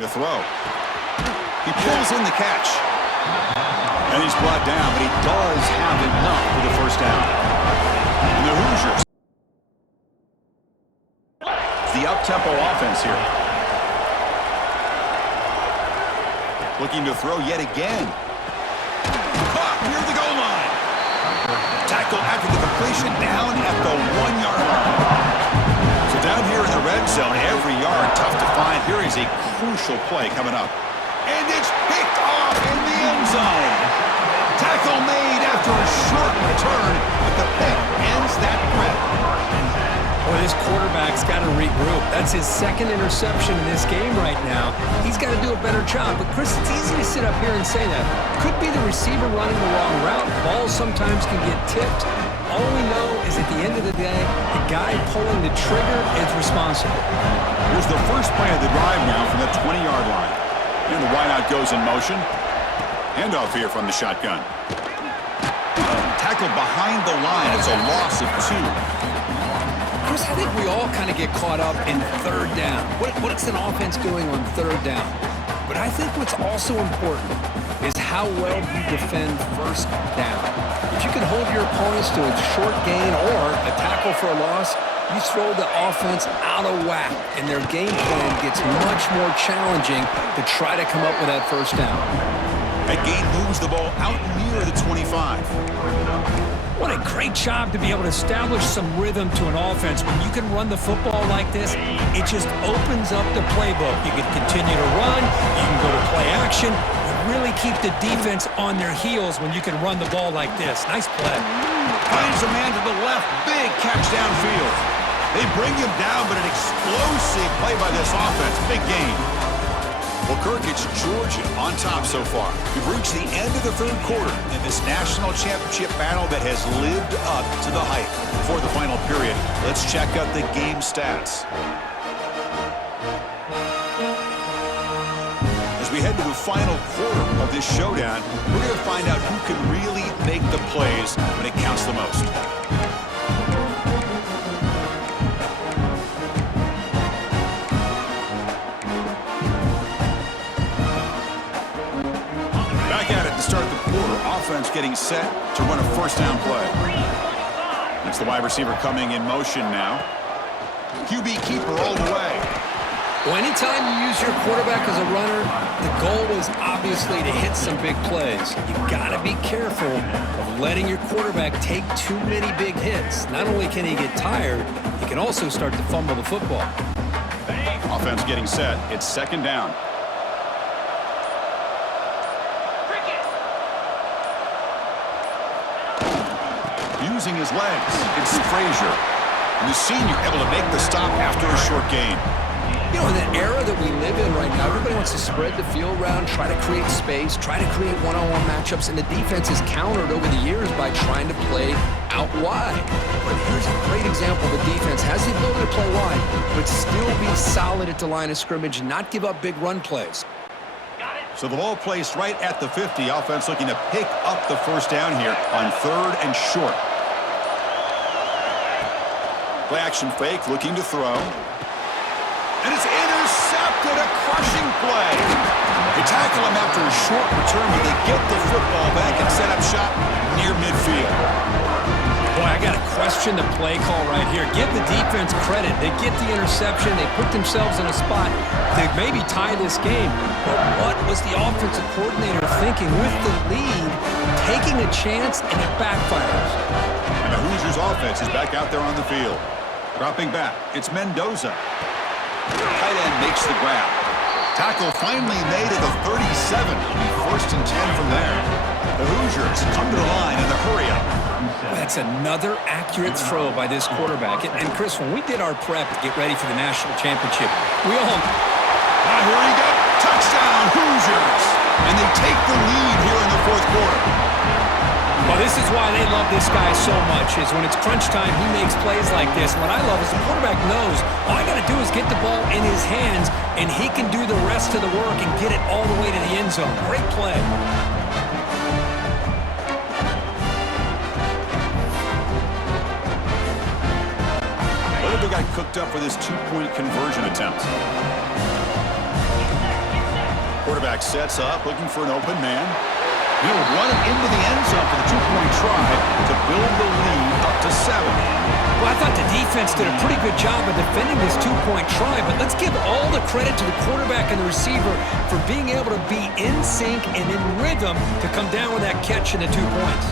The throw. He pulls in the catch. And he's brought down, but he does have enough for the first down. And the Hoosiers. The up-tempo offense here. Looking to throw yet again. Caught near the goal line. Tackle after the completion down at the 1-yard line. So down here in the red zone, every yard tough to find. Here is a crucial play coming up. And it's picked off in the end zone. Tackle made after a short return, but the pick ends that threat. Boy, this quarterback's got to regroup. That's his second interception in this game right now. He's got to do a better job. But, Chris, it's easy to sit up here and say that. Could be the receiver running the wrong route. Balls sometimes can get tipped. All we know is at the end of the day, the guy pulling the trigger is responsible. Here's the first play of the drive now from the 20-yard line. And the wideout goes in motion. Handoff here from the shotgun. Tackled behind the line. It's a loss of 2. Chris, I think we all kind of get caught up in third down. What's an offense doing on third down? But I think what's also important is how well you defend first down. If you can hold your opponents to a short gain or a tackle for a loss, you throw the offense out of whack, and their game plan gets much more challenging to try to come up with that first down. That gain moves the ball out near the 25. What a great job to be able to establish some rhythm to an offense. When you can run the football like this, it just opens up the playbook. You can continue to run. You can go to play action. You really keep the defense on their heels when you can run the ball like this. Nice play. Finds a man to the left. Big catch downfield. They bring him down, but an explosive play by this offense. Big gain. Well, Kirk, it's Georgia on top so far. We've reached the end of the third quarter in this national championship battle that has lived up to the hype. Before the final period, let's check out the game stats. As we head to the final quarter of this showdown, we're going to find out who can really make the plays when it counts the most. Start the quarter, offense getting set to run a first down play. That's the wide receiver coming in motion now. QB keeper all the way. Well, anytime you use your quarterback as a runner, the goal is obviously to hit some big plays. You got to be careful of letting your quarterback take too many big hits. Not only can he get tired, he can also start to fumble the football. Offense getting set. It's second down. Using his legs, it's Frazier. And the senior able to make the stop after a short gain. You know, in the era that we live in right now, everybody wants to spread the field around, try to create space, try to create one-on-one matchups, and the defense is countered over the years by trying to play out wide. But here's a great example. The defense has the ability to play wide, but still be solid at the line of scrimmage and not give up big run plays. So the ball placed right at the 50. Offense looking to pick up the first down here on third and short. Play action fake, looking to throw. And it's intercepted, a crushing play. They tackle him after a short return, but they get the football back and set up shop near midfield. Boy, I got to question the play call right here. Give the defense credit. They get the interception. They put themselves in a spot to maybe tie this game. But what was the offensive coordinator thinking with the lead, taking a chance, and it backfires? And the Hoosiers offense is back out there on the field. Dropping back, it's Mendoza. Tight end makes the grab. Tackle finally made at the 37. First and 10 from there. The Hoosiers come to the line in the hurry-up. That's another accurate throw by this quarterback. And Chris, when we did our prep to get ready for the national championship, we all... Here we go. Touchdown, Hoosiers. And they take the lead here in the fourth quarter. Well, this is why they love this guy so much, is when it's crunch time, he makes plays like this. What I love is the quarterback knows all I got to do is get the ball in his hands, and he can do the rest of the work and get it all the way to the end zone. Great play. Well, they got cooked up for this two-point conversion attempt. Quarterback sets up, looking for an open man. He'll run it into the end zone for the two-point try to build the lead up to 7. Well, I thought the defense did a pretty good job of defending this two-point try, but let's give all the credit to the quarterback and the receiver for being able to be in sync and in rhythm to come down with that catch and the 2 points.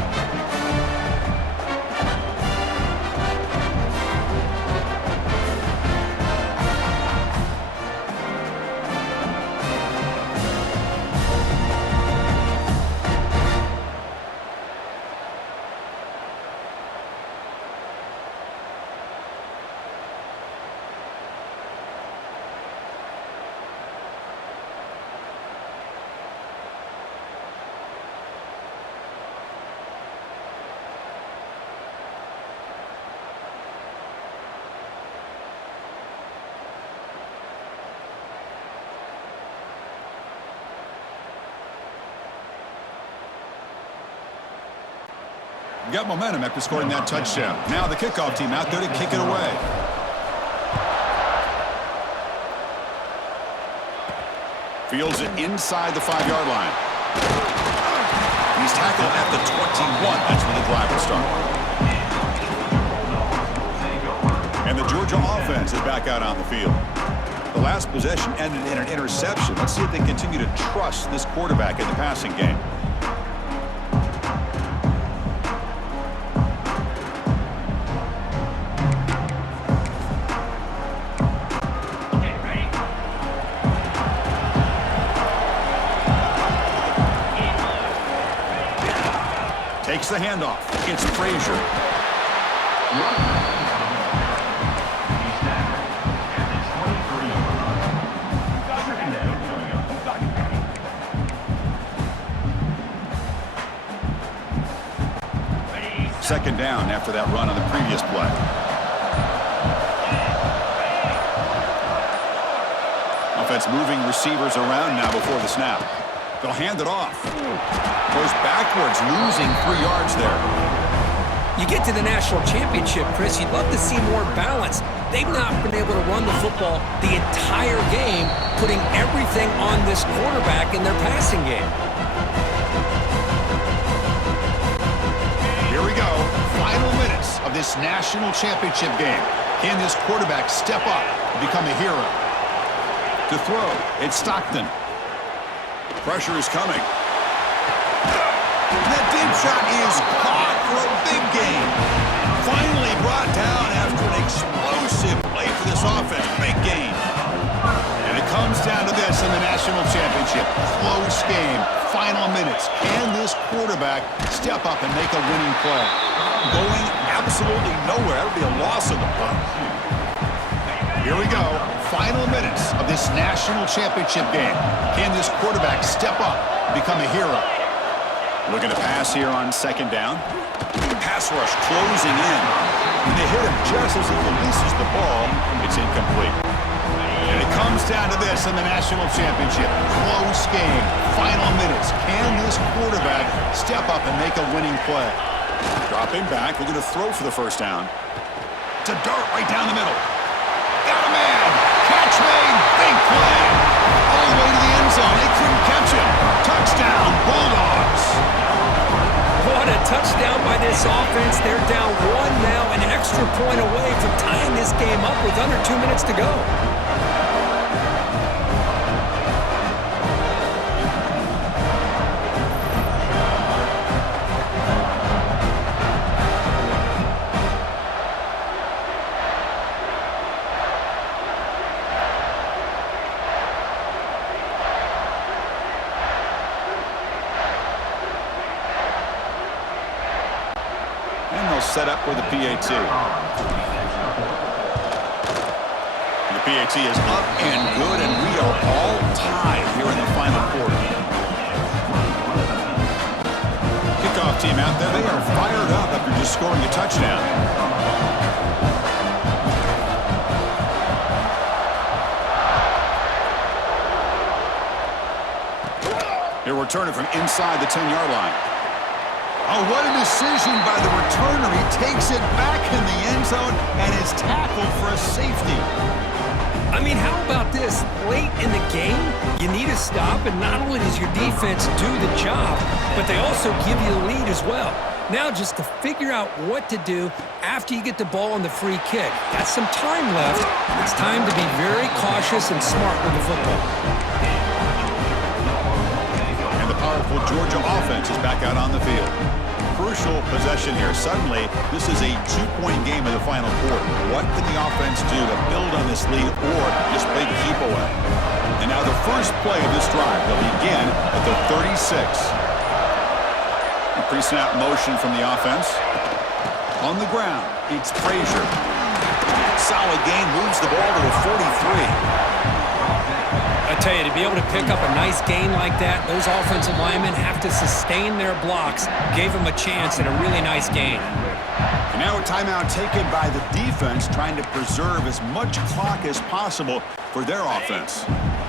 Got momentum after scoring that touchdown. Now the kickoff team out there to kick it away. Fields it inside the 5-yard line. He's tackled at the 21. That's where the drive will start. And the Georgia offense is back out on the field. The last possession ended in an interception. Let's see if they continue to trust this quarterback in the passing game. Takes the handoff. It's Frazier. Second down after that run on the previous play. Offense moving receivers around now before the snap. They'll hand it off. Goes backwards, losing 3 yards there. You get to the national championship, Chris, you'd love to see more balance. They've not been able to run the football the entire game, putting everything on this quarterback in their passing game. Here we go. Final minutes of this national championship game. Can this quarterback step up and become a hero? To throw, it's Stockton. Pressure is coming. That deep shot is caught for a big gain. Finally brought down after an explosive play for this offense. Big gain. And it comes down to this in the national championship. Close game. Final minutes. Can this quarterback step up and make a winning play? Going absolutely nowhere. That would be a loss of the play. Here we go. Final minutes of this national championship game. Can this quarterback step up and become a hero? Looking to pass here on second down. Pass rush closing in. And they hit him just as he releases the ball. It's incomplete. And it comes down to this in the national championship. Close game. Final minutes. Can this quarterback step up and make a winning play? Dropping back. We're going to throw for the first down. To dart right down the middle. Got a man. Catch made. Big play. All the way to the end zone. They couldn't catch him. Touchdown, Bulldogs. What a touchdown by this offense. They're down 1 now, an extra point away from tying this game up with under 2 minutes to go. Set up with the PAT. The PAT is up and good, and we are all tied here in the final quarter. Kickoff team out there, they are fired up after just scoring a touchdown. Here we're turning from inside the 10-yard line. Oh, what a decision by the returner. He takes it back in the end zone and is tackled for a safety. I mean, how about this? Late in the game, you need a stop, and not only does your defense do the job, but they also give you the lead as well. Now just to figure out what to do after you get the ball on the free kick. Got some time left. It's time to be very cautious and smart with the football. And the powerful Georgia offense is back out on the field. Crucial possession here. Suddenly, this is a 2-point game in the final quarter. What can the offense do to build on this lead or just big keep away? And now the first play of this drive. They'll begin at the 36. A pre-snap motion from the offense. On the ground, it's Frazier. Solid gain, moves the ball to the 43. I tell you, to be able to pick up a nice gain like that, those offensive linemen have to sustain their blocks. Gave them a chance at a really nice gain. And now a timeout taken by the defense, trying to preserve as much clock as possible for their offense.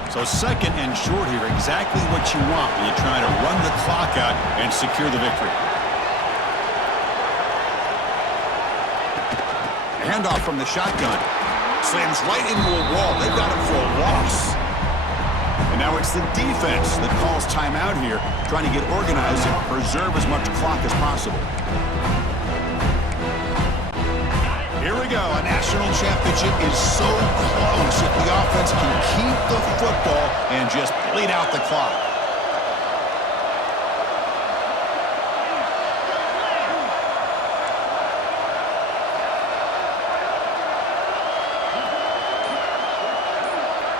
So second and short here, exactly what you want when you're trying to run the clock out and secure the victory. A handoff from the shotgun. Slams right into a wall. They've got him for a loss. And now it's the defense that calls timeout here, trying to get organized and preserve as much clock as possible. Here we go. A national championship is so close if the offense can keep the football and just bleed out the clock.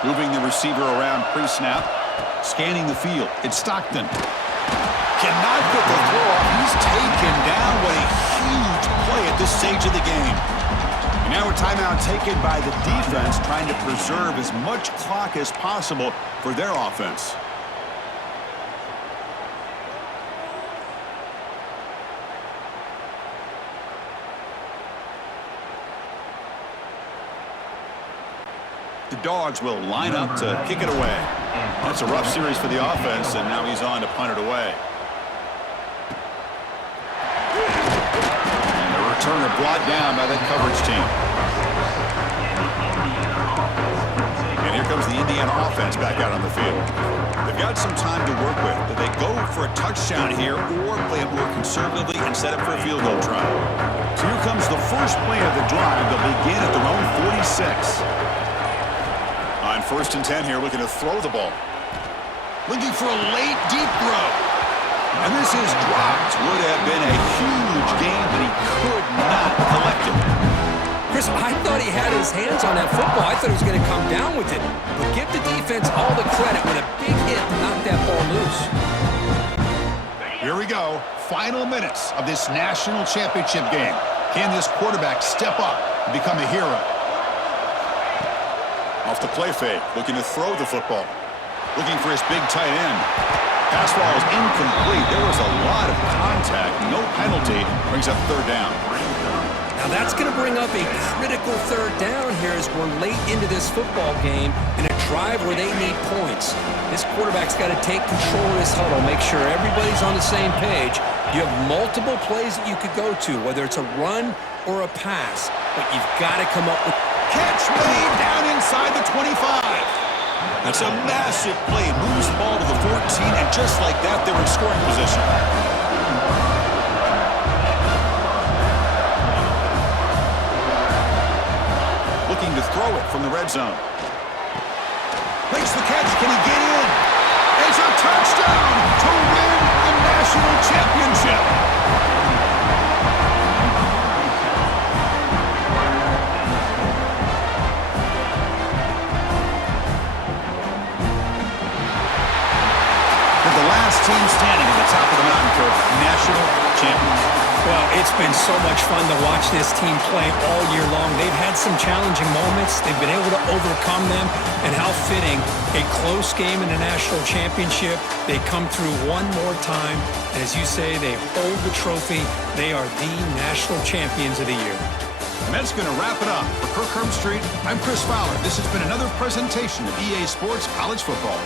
Moving the receiver around pre-snap. Scanning the field. It's Stockton. Cannot get the throw off. He's taken down. What a huge play at this stage of the game. And now a timeout taken by the defense, trying to preserve as much clock as possible for their offense. The Dogs will line up to kick it away. That's a rough series for the offense, and now he's on to punt it away. And the returner brought down by that coverage team. And here comes the Indiana offense back out on the field. They've got some time to work with. Do they go for a touchdown here or play it more conservatively and set up for a field goal try? So here comes the first play of the drive. They'll begin at their own 46. On 1st and 10 here, looking to throw the ball. Looking for a late, deep throw. And this is dropped. Would have been a huge gain, but he could not collect it. Chris, I thought he had his hands on that football. I thought he was going to come down with it. But give the defense all the credit with a big hit to knock that ball loose. Here we go. Final minutes of this national championship game. Can this quarterback step up and become a hero? Off the play fake, looking to throw the football. Looking for his big tight end. Pass ball is incomplete. There was a lot of contact. No penalty. Brings up 3rd down. Now that's going to bring up a critical 3rd down here as we're late into this football game in a drive where they need points. This quarterback's got to take control of this huddle, make sure everybody's on the same page. You have multiple plays that you could go to, whether it's a run or a pass, but you've got to come up with... Catch made down inside the 25. That's a massive play. Moves the ball to the 14, and just like that, they're in scoring position. Looking to throw it from the red zone. Makes the catch. Can he get in? It's a touchdown to win the national championship. Team standing at the top of the mountain, Kirk, national champions. Well, it's been so much fun to watch this team play all year long. They've had some challenging moments. They've been able to overcome them. And how fitting, a close game in the national championship. They come through one more time. And as you say, they hold the trophy. They are the national champions of the year. And that's going to wrap it up. For Kirk Herbstreit, I'm Chris Fowler. This has been another presentation of EA Sports College Football.